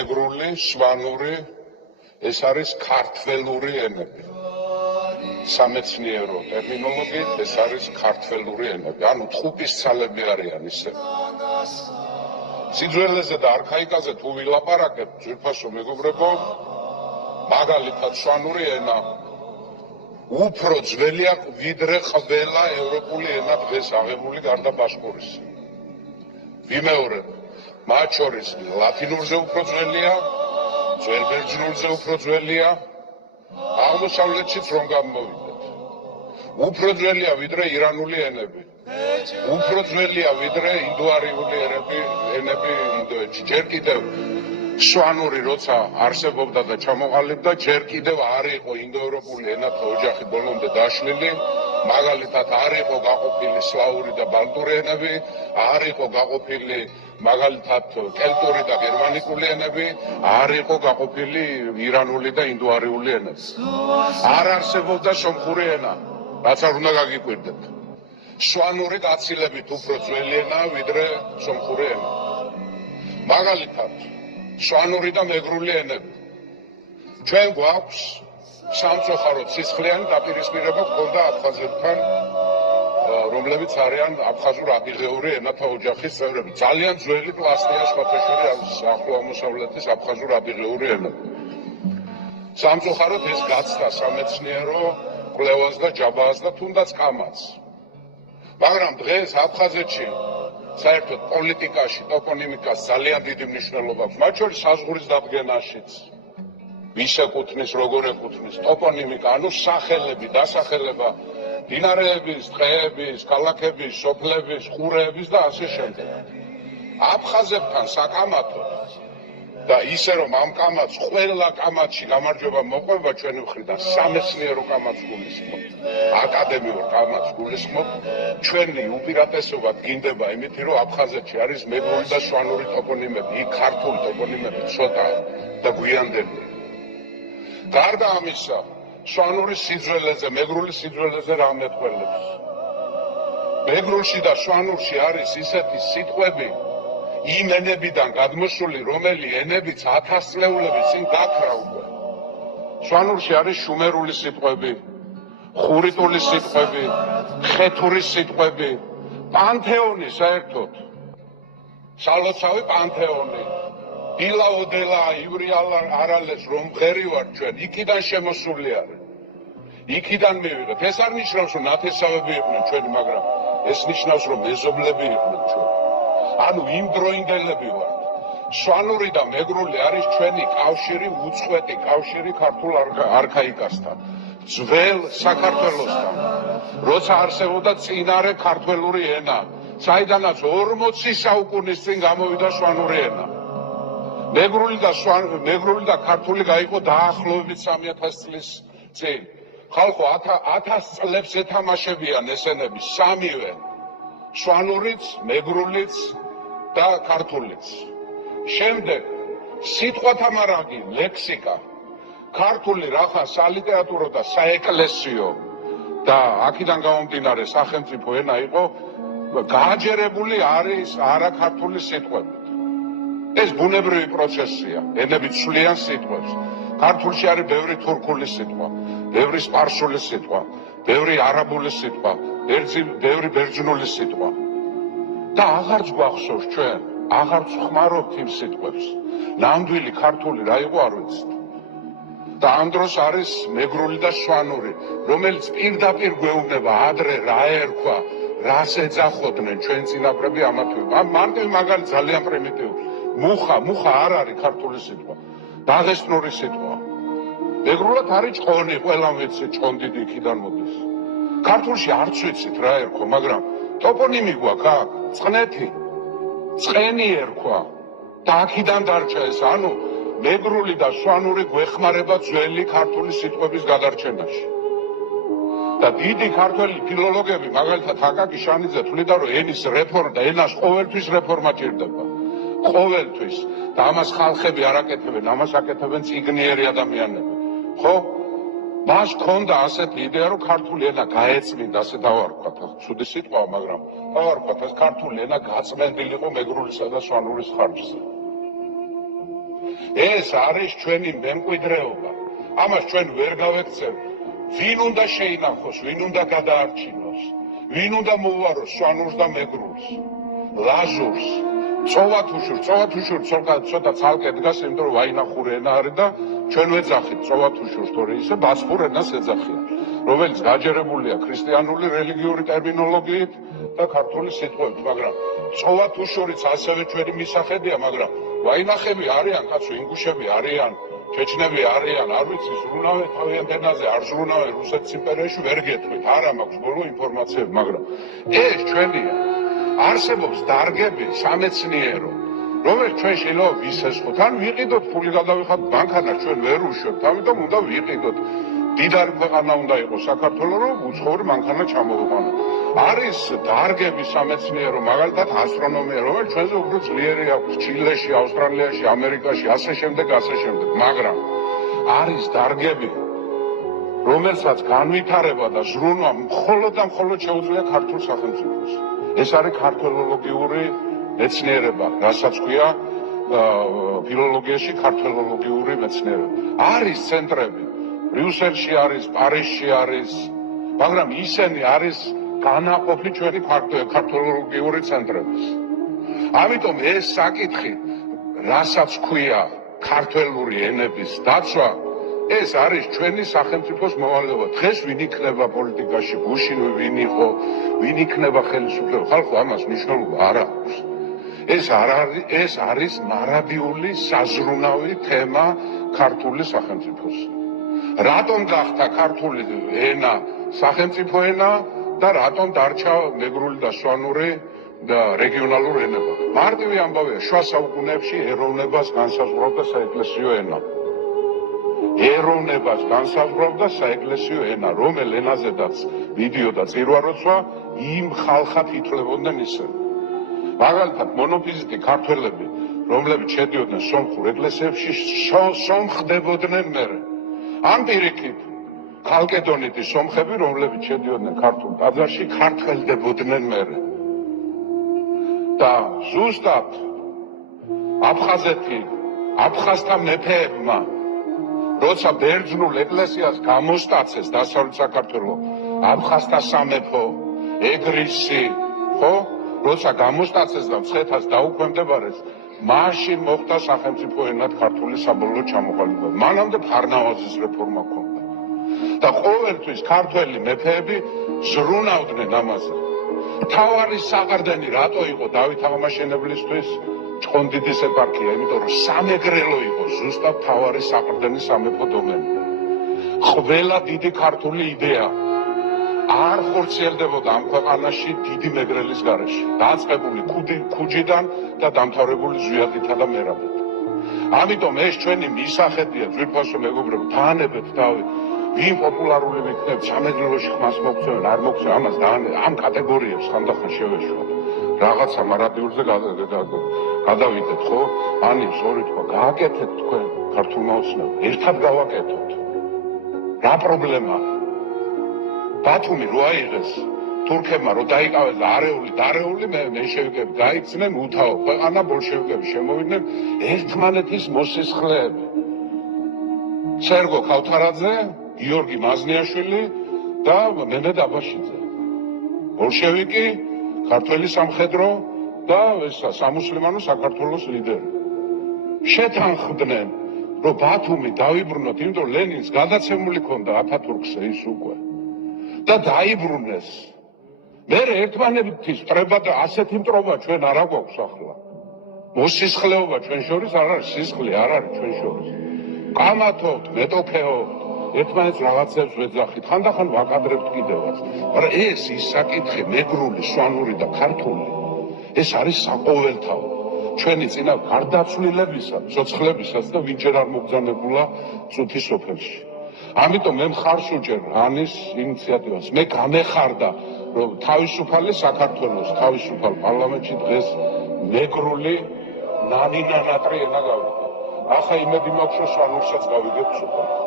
მეგრული, სვანური, ეს არის ქართველური ენები. სამეცნიერო ტერმინოლოგიით ეს არის ქართველური ენები. ანუ თხუპისცალები არიან ისე. სიძველეზე და არქაიკაზე თუ ვილაპარაკებთ, ძვირფასო მეგობრებო, მაგალითად სვანური ენა უფრო ძველია ვიდრე ყველა ევროპული ენა დღეს აღებული გარდა ბაშკირისა. ვიმეორებ, მათ შორის ლათინურზე უფრო ძველია, ძველ ბერძნულზე უფრო ძველია, აღმოსავლეთშიც რომ გამოვიდეთ. უფრო ძველია ვიდრე ირანული ენები. უფრო ძველია ვიდრე ინდოარიული ენები ინდოეთში. ჯერ კიდევ სვანური როცა არსებობდა და ჩამოყალიბდა, ჯერ კიდევ არ იყო ინდოევროპული ენათა ოჯახი ბოლომდე დაშლილი. მაგალითად არ იყო გაყოფილი სლავური და ბალტური ენები, არ იყო გაყოფილი მაგალითად კელტური და გერმანიკული ენები, არ იყო გაყოფილი ირანული და ინდოარიული ენები. არ არსებობდა სომხური ენა, რაც არ უნდა გაგიკვირდეთ. სვანური გაცილებით უფრო ძველი ენაა ვიდრე სომხური ენა. მაგალითად, სვანური და მეგრული ენები. ჩვენ გვაქვს სამწუხაროდ სისხლიანი დაპირისპირება ჰქონდა აფხაზეთთან, რომლებიც არიან აფხაზურ-აბიღეური ენათა ოჯახის წევრები. ძალიან ძველი პლასტია შოთეშური ახლო აღმოსავლეთის აფხაზურ-აბიღეური ენები. სამწუხაროდ ეს გაცდა სამეცნიერო კვლევას და ჯაბაას და თუნდაც კამათს. მაგრამ დღეს აფხაზეთში საერთოდ პოლიტიკაში, ტოპონიმიკას ძალიან დიდი მნიშვნელობა აქვს, მათ შორის საზღვრის დადგენაშიც. ვის ეკუთვნის, როგორ ეკუთვნის, ტოპონიმიკა, ანუ სახელები, დასახელება, მდინარეების, ტყეების, ქალაქების, სოფლების, ყურეების და ასე შემდეგ. აფხაზებთან საკამათოდ და ისე რომ ამ კამათს ყველა კამათში გამარჯვება მოყვება ჩვენი მხრიდან, სამეცნიერო კამათს გულისხმობ, აკადემიურ კამათს გულისხმობ, ჩვენი უპირატესობა დგინდება იმითი, რომ აფხაზეთში არის მეგრული და სვანური ტოპონიმები, იქ ქართული ტოპონიმები ცოტაა და გვიანდელია. გარდა ამისა, სვანური სიძველეზე, მეგრული სიძველეზე რა მეტყველებს. მეგრულში და სვანურში არის ისეთი სიტყვები, იმ ენებიდან გადმოსული, რომელი ენებიც 1000 წლეულების წინ გაქრა უკვე. სვანურში არის შუმერული სიტყვები, ხურიტული სიტყვები, ხეთური სიტყვები, პანთეონი საერთოდ, სალოცავი პანთეონი. დილაოდელა, ივრი არალეს, რომ ღერი ვარ ჩვენ, იქიდან შემოსული არის. იქიდან მივიღეთ. ეს არ ნიშნავს, რომ ნათესავები იყვნენ ჩვენი, მაგრამ ეს ნიშნავს, რომ მეზობლები იყვნენ ჩვენი. ანუ იმდროინდელები ვართ. სვანური და მეგრული არის ჩვენი კავშირი, უწყვეტი კავშირი ქართულ არქაიკასთან, ძველ საქართველოსთან. როცა არსებობდა წინარე ქართველური ენა, საიდანაც 40 საუკუნის წინ გამოვიდა სვანური ენა. მეგრული და ქართული გაიყო დაახლოებით 3000 წლის წინ. ხალხო 1000 წლებს ეთამაშებიან ეს ენები, სამივე, სვანურიც, მეგრულიც და ქართულიც. შემდეგ სიტყვათა მარაგი, ლექსიკა, ქართული რახან სალიტერატურო და საეკლესიო და აქედან გამომდინარე სახელმწიფო ენა იყო, გააჯერებული არის არაქართული სიტყვებით. ეს ბუნებრივი პროცესია, ენები ცვლიან სიტყვებს. ქართულში არის ბევრი თურქული სიტყვა, ბევრი სპარსული სიტყვა, ბევრი არაბული სიტყვა, ბევრი ბერძნული სიტყვა. და აღარც გვახსოვს ჩვენ, აღარც ხმარობთ იმ სიტყვებს. ნამდვილი ქართული რა იყო არ ვიცით. და ამ დროს არის მეგრული და სვანური, რომელიც პირდაპირ გვეუბნება ადრე რა ერქვა, რას ეძახოდნენ ჩვენ წინაპრები ამათვე. მარტივი მაგალითი ძალიან პრიმიტიული. მუხა არ არის ქართული სიტყვა, დაღესტნური სიტყვა. მეგრულად არის ჭყონი, ყველამ ვიცით, ჭყონდიდი იქიდან მოდის. ქართულში არც ვიცით რა ერქვა, მაგრამ ტოპონიმი გვაქვს აქ, წყნეთი, წყენი ერქვა და აქედან დარჩა ეს, ანუ მეგრული და სვანური გვეხმარება ძველი ქართული სიტყვების გადარჩენაში. და დიდი ქართველი ფილოლოგები, მაგალითად აკაკი შანიძე თვლიდა, რომ ენის რეფორმა და ენას ყოველთვის რეფორმა ჭირდება. ყოველთვის და ამას ხალხები არ აკეთებენ, ამას აკეთებენ წიგნიერი ადამიანები. ხო? მას ქონდა ასეთი იდეა, რომ ქართული ენა გაეწმინდა, ასე დავარქვათ, ცუდი სიტყვაა, მაგრამ დავარქვათ, ეს ქართული ენა გაწმენდილიყო მეგრულისა და სვანურის ხარჯზე. ეს არის ჩვენი მემკვიდრეობა. ამას ჩვენ ვერ გავექცევ. ვინ უნდა შეინახოს, ვინ უნდა გადაარჩინოს, ვინ უნდა მოუაროს სვანურს და მეგრულს, ლაზურს, წოვათუშურს, ცოტა ცალკე დგას, იმიტომ რომ ვაინახური ენა არის და ჩვენ ვეძახით წოვათუშურს, თორე ისე ბასყურ ენას ეძახიან, რომელიც გაჯერებულია ქრისტიანული რელიგიური ტერმინოლოგიით და ქართული სიტყვებით, მაგრამ წოვათუშურიც ასევე ჩვენი მისახედია, მაგრამ ვაინახები არიან, კაცო, ინგუშები არიან, ჩეჩნები არიან, არ ვიცი, ზრუნავენ თავიანთ ენაზე, არ ზრუნავენ რუსეთის იმპერიაში, ვერ გეტყვით, არა მაქვს ბოლო ინფორმაციები, მაგრამ ეს ჩვენია. არსებობს დარგები სამეცნიერო, რომელიც ჩვენ შეიძლება ვისესხოთ, ან ვიყიდოთ ფული გადავიხადოთ ბანკიდან, ჩვენ ვერ უშვებთ, ამიტომ უნდა ვიყიდოთ. დიდარი ქვეყანა უნდა იყოს საქართველო, რომ უცხოური მანქანა ჩამოვიყვანოთ. არის დარგები სამეცნიერო, მაგალითად ასტრონომია, რომელიც ჩვენზე უფრო ძლიერი აქვს ჩილეში, ავსტრალიაში, ამერიკაში, ასე შემდეგ, მაგრამ არის დარგები, რომელსაც განვითარება და ზრუნვა მხოლოდ და მხოლოდ შეუძლია ქართულ სახელმწიფოს. ეს არის ქართველოლოგიური მეცნიერება, რასაც ქვია ფილოლოგიაში ქართველოლოგიური მეცნიერება. არის ცენტრები, ბრიუსელში არის, პარიზში არის, მაგრამ ისინი არის განაყოფი ჩვენი ქართველოლოგიური ცენტრების. ამიტომ ეს საკითხი, რასაც ქვია ქართველური ენების დაცვა, ეს არის ჩვენი სახელმწიფოს მოვალეობა. დღეს ვინ იქნება პოლიტიკაში, გუშინ ვინ იყო, ვინ იქნება ხელისუფლება, ხალხო ამას მნიშვნელობა არ აქვს. ეს არის მარადიული საზრუნავი თემა ქართული სახელმწიფოს. რატომ გახდა ქართული ენა სახელმწიფო ენა და რატომ დარჩა მეგრული და სვანური და რეგიონალური ენება? მარტივი ამბავია, შუა საუკუნეებში ეროვნებას განსაზღვრავდა საეკლესიო ენა. ეროვნებას განსაზღვრავდა საეკლესიო ენა, რომელ ენაზედაც მიდიოდა წირვა-როცვა, იმ ხალხად ითვლებოდნენ ისინი. მაგალითად, მონოფიზიტი ქართველები, რომლებიც შედიოდნენ სომხურ ეკლესიებში, სომხდებოდნენ მერე. ან პირიქით, ქალკედონიტი სომხები, რომლებიც შედიოდნენ ქართულ ტაძარში, ქართველდებოდნენ მერე. და ზუსტად აფხაზთა მეფეებმა, როცა ბერძნულ ეკლესიას გამოსტაცეს დასავლეთ საქართველო, აფხაზთა სამეფო, ეგრისი, ხო? როცა გამოსტაცეს და მცხეთას დაუქვემდებარეს, მაშინ მოხდა სახელმწიფო ენად ქართული საბოლოო ჩამოყალიბება. მანამდე ფარნავაზის რეფორმა ჰქონდა. და ყოველთვის ქართველი მეფეები ზრუნავდნენ ამაზე. მთავარი საყრდენი რატო იყო დავით აღმაშენებლისთვის ჭყონდიდის ეპარქია, იმიტომ რომ სამეგრელო იყო ზუსტად მთავარი საყრდენი სამეფო დომენი. ყველა დიდი ქართული იდეა არ ხორციელდებოდა ამ ქვეყანაში დიდი მეგრელის გარეშე, დაწყებული ქუჯიდან და დამთავრებული ზვიადითა და მერაბით. ამიტომ ეს ჩვენი მისახედია, ძვირფასო მეგობრებო, დაანებეთ დავით, ვინ პოპულარული ვიქნებ, სამეგრელოში ხმას მოგცევენ, არ მოგცევენ, ამას ამ კატეგორიებს ხანდახან შევეშვათ. რაღაცა მარადიულზე გადავიდეთ, ხო? ანიმ სწორი თქვა, გააკეთეთ თქვენ ქართულმა ოცნებამ, ერთად გავაკეთოთ. რა პრობლემაა? ბათუმი რო აიღეს თურქებმა, რო დაიკავეს და არეული მენშევიკები გაიქცნენ უთავ ქვეყანა, ბოლშევიკები შემოვიდნენ ერთმანეთის მოსისხლეები. სერგო ქავთარაძე, გიორგი მაზნიაშვილი და მემედ აბაშიძე. ბოლშევიკი, ქართველი სამხედრო და სამუსლიმანო საქართველოს ლიდერი. შეთანხმდნენ, რომ ბათუმი დავიბრუნოთ, იმიტომ ლენინს გადაცემული ქონდა ათათურქზე ის უკვე. და დაიბრუნეს. მე ერთმანეთის მტრება და ასეთი მტრობა ჩვენ არ აგვაქვს ახლა. მოსისხლეობა ჩვენ შორის არ არის, სისხლი არ არის ჩვენ შორის. კამათობთ, მეტოქეობთ, ერთმანეთს რაღაცებს ვეძახით, ხანდახან ვაკადრებთ კიდევაც. მაგრამ ეს ის საკითხი, მეგრული, სვანური და ქართული, ეს არის საყოველთაო. ჩვენი წინა გარდაცვლილებისა, ცოცხლებისაც და ვინჯერ არ მოგზანებულა წუთის სოფელში. ამიტომ მე მხარს უჭერ ანის ინიციატივას. მე გამეხარდა, რომ თავისუფალი საქართველოს თავისუფალ პარლამენტში დღეს მეგრული ნანინა ნატრიენა გავიგე. ახლა იმედი მაქვს, რომ სვანურსაც გავიგებთ სულ.